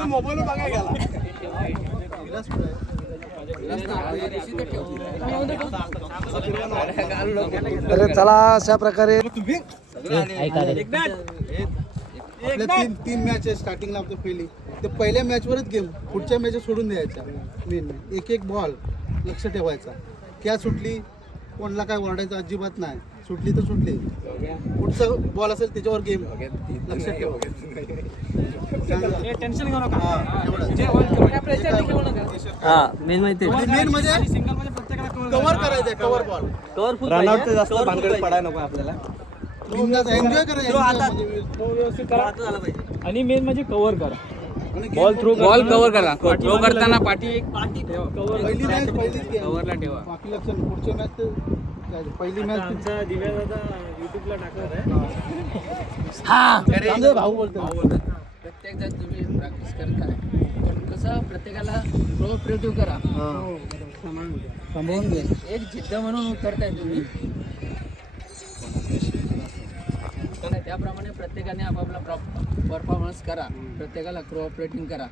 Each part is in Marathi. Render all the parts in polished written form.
मोबाईल बघाय गेला. तर चला अशा प्रकारे आपल्या तीन मॅच आहे स्टार्टिंगला आपलं पहिली. ते पहिल्या मॅचवरच गेम, पुढच्या मॅच सोडून द्यायच्या. मेन एक एक बॉल लक्ष ठेवायचा. क्या सुटली कोणाला काय ओरडायचं अजिबात नाही. सुटली तर सुटली, पुढचा बॉल असेल त्याच्यावर गेम लक्ष ठेवा. टेन्शन घेऊ नका. मेन माहिती मेन म्हणजे कव्हर करायचं, कव्हर बॉल. रनआउट जास्त भानगड पडायला नको आपल्याला. एन्जॉय करायचं आणि मेन म्हणजे कव्हर करा. बॉल थ्रो बॉल कव्हर करा. थ्रो करताना पाठी पहिली मॅच पहिलीच गेम. कव्हरला ठेवा. बाकी लक्ष नाही. पुढच्या मॅच पहिली मॅच आमचा दिव्या दादा युट्यूबला टाकत आहे. भाऊ बोलतो. प्रत्येक जण तुम्ही प्रॅक्टिस करताय, पण कसं प्रत्येकाला कोऑपरेटिव्ह करा. सांभाळून घे. एक जिद्द म्हणून उतरताय तुम्ही, त्याप्रमाणे प्रत्येकाने आपापला परफॉर्मन्स करा. प्रत्येकाला कोऑपरेटिंग करा.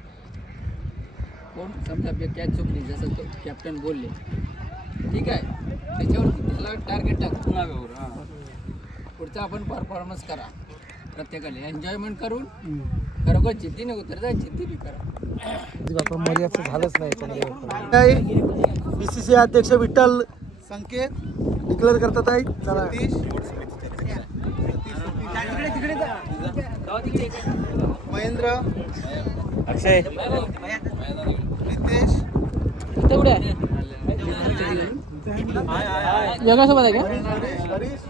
कोण समजा कॅच चुकली, जसं तो कॅप्टन बोलले, ठीक आहे, त्याच्यावरती त्याला टार्गेट टाकू. पुढचा आपण परफॉर्मन्स करा. प्रत्येकाला एन्जॉयमेंट करून खरोखर जिद्दीने उतरता, जिद्दीने करा. झालंच नाही. बीसीसी अध्यक्ष विठ्ठल संकेत डिक्लेअर करतात आहे. चला सतीश महेंद्र अक्षय रितेश कुठे आहे जगासोबत आहे का? हरीश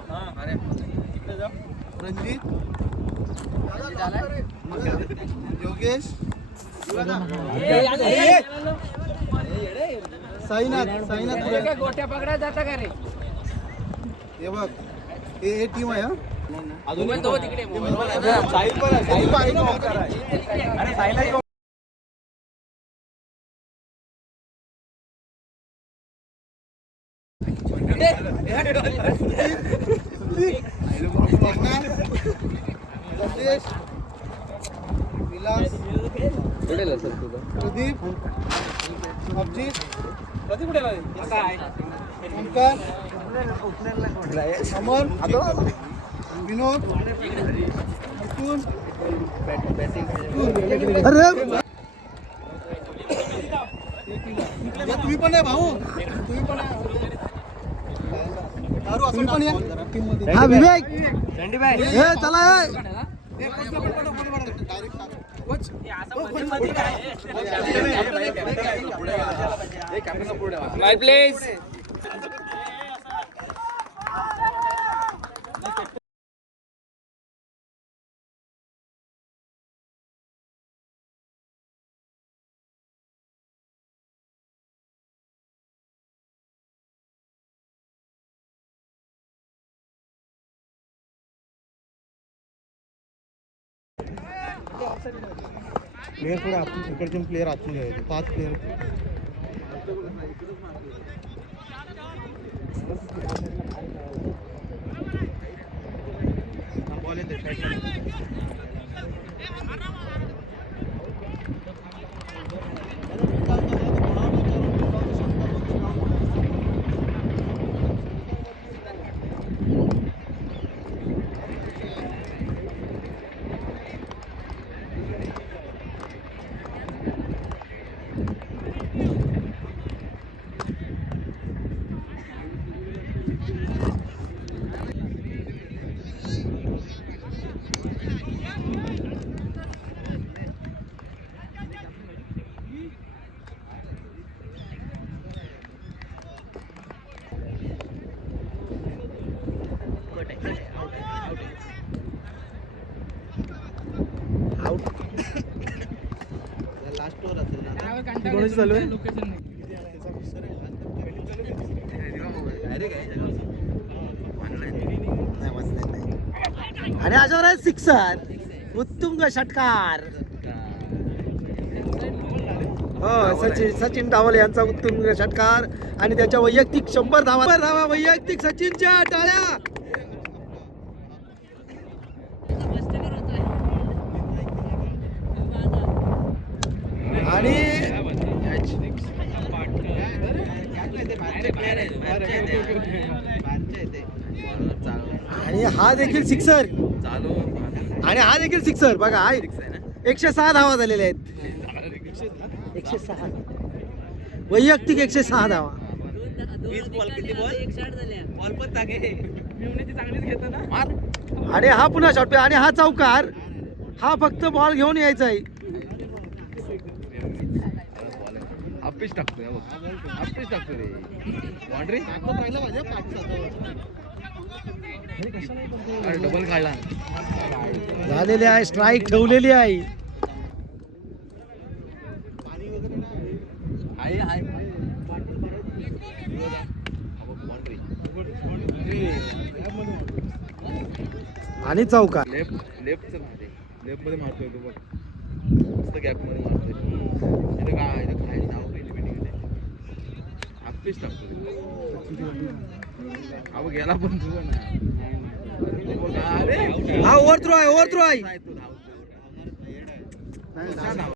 रणजित योगेश साईनाथ गोट्या पकडा जाता का रे? हे बघ, हे टीम आहे. मोबाईल तो तिकडे मोबाईल. सतीश विलास प्रदीप अभिजित ओंकार अमर विनोद मिथुन अरे तुम्ही पण आहे भाऊ, तुम्ही पण आहे. तुम्ही पण या टीममध्ये. हा विवेक हे चला हे. माय प्लेस. प्लेयर थोडे आतून, इकडचे प्लेयर आतून घ्यायचे. 5 प्लेयर. बॉल येते साईडला. लास्ट ओव्हर असेल ना. कोणाची चालू आहे? आणि अशावर आहे सिक्सर, उत्तुंग षटकार. हो, सचिन डावले यांचा उत्तुंग षटकार आणि त्याच्या वैयक्तिक 100 धावा. वैयक्तिक सचिनच्या टाळ्या. हा देखील सिक्सर चालू आणि हा देखील सिक्सर बघा आहे. आहे ना 106 धावा झालेल्या आहेत. 106 वैयक्तिक 106 धावा. 20 बॉल किती बॉल पण टाके चांगलीच घेतो ना मार आणि हा पुन्हा शॉट आणि हा चौकार. हा फक्त बॉल घेऊन यायचा आहे. हाफिस टाकतोय हाफिस टाकतो रे बाउंड्री डबल काढला झालेली आहे. स्ट्राईक ठेवलेली आहे. आहे आणि चौकार. लेफ्टचं मारते लेफ्ट मध्ये मारतोय तो बघ मस्त गॅप मध्ये मारतोय इथं काय इथं खायला नाव पहिली बिल्डिंग हाफिस टाकतो अहो गेला पण तू ना अरे हा ओव्हर थ्रो आहे. तो धावतो